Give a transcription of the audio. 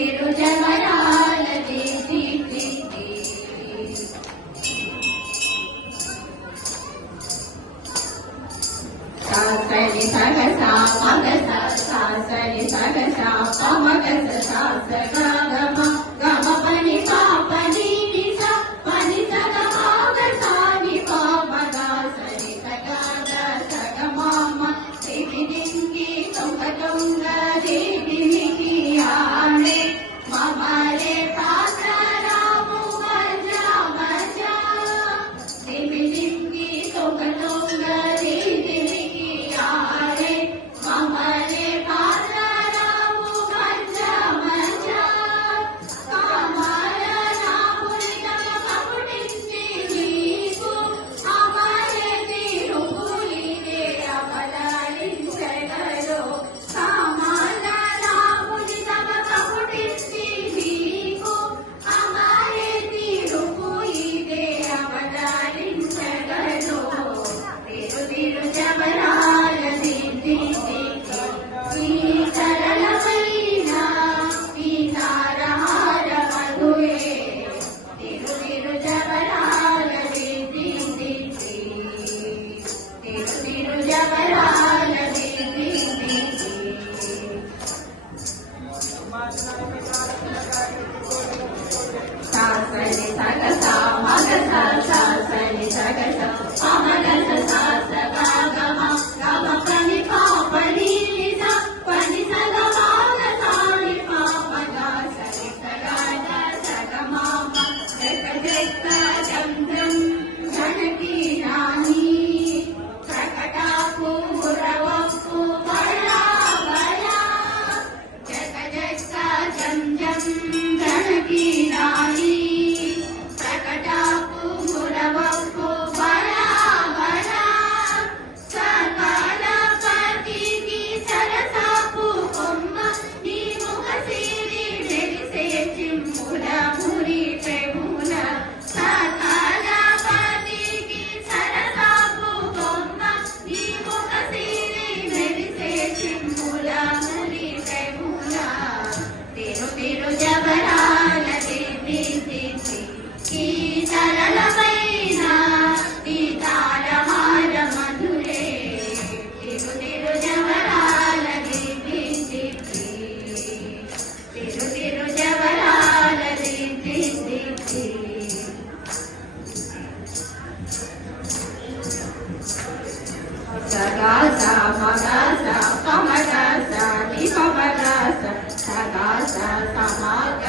తిరు జవరాల ది ది ది ది సాసరి సగస మగస సాసరి సగస పమగస సాస గమ గమ పని పాపని నిస పని సగ మగస ని పాపగ సరి సగ ద సగ మమ దివి దింగి తొంగ తొంగ దివి దివి ఆనే మమ రే పాత్ర రాము మజ మజ దివి దింగి తొంగ తొంగ దివి సాసరి సగస మగస సాసరి సగస పమగస సాస గమ గమ పని పాపని నిస పని సగ మగస ని పాపగ సరి సగ ద సగ మమ జగ జగ జం జం జనకి రాణి ప్రకటాపు మురవపు బళా బళా జగ జగ జం జం జనకి రాణి ప్రకటాపు మురవపు బళా బళా సకల పతికి సరసాపు కొమ్మ నీ ముఖ సిరి మెరిసే చిమ్ముల మురి ప్రేముల సకల పతికి సరసాపు కొమ్మ నీ ముఖ సిరి మెరిసే చిమ్ముల మురి ప్రేముల తిరు తిరు జవరాల ది ది ది ది ఈ తరళమైన ఈ తారహార మధురే తిరు తిరు జవరాల ది ది ది ది తిరు తిరు జవరాల ది ది ది ది సగాస మగాస పమగాస ని పమగాస సగాస సమాగ